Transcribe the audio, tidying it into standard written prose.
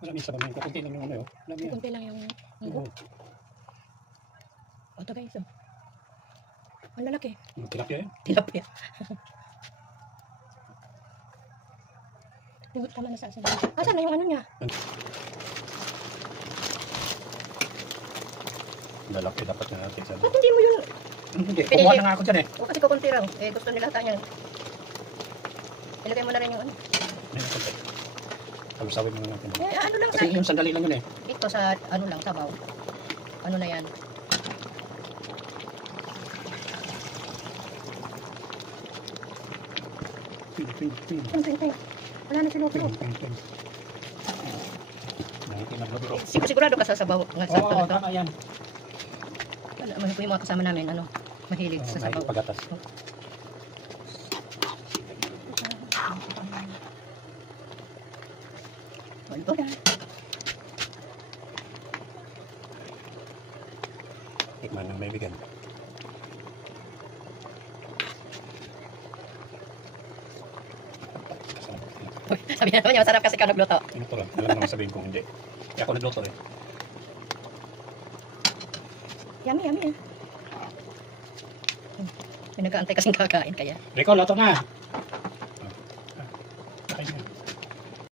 Maraming sa bamin ko. Kunti lang yung ano yun. Kunti lang yung munggo. O ito guys. Ang lalaki. Tilapia eh. Tilapia. Tama na sa asin. Asan na yung ano niya? Lalaki dapat na natin sa Ba't hindi mo yun? Hindi, kumuha na nga ako dyan eh. O kasi kukunti raw. Eh gusto nila tanya. Ilagay mo na rin yung ano. Halusawin mo natin. Eh ano lang Kasi yung sandali lang yun eh. Ito sa ano lang, sabaw. Ano na yan? Ting. Wala na sinuto. Sigurado ka sa sabaw. Oo, tama yan. Wala, yung mga kasama namin, ano, mahilig sa sabaw. Pagatas. Ito na. Tikman ng may bigan. Sabi niya, masarap kasi ka nagluto. Ito lang, alam naman sabihin kong hindi. Kaya ako nagluto eh. Yummy. May nag-aantay kasing kakain kaya. Rico, luto na!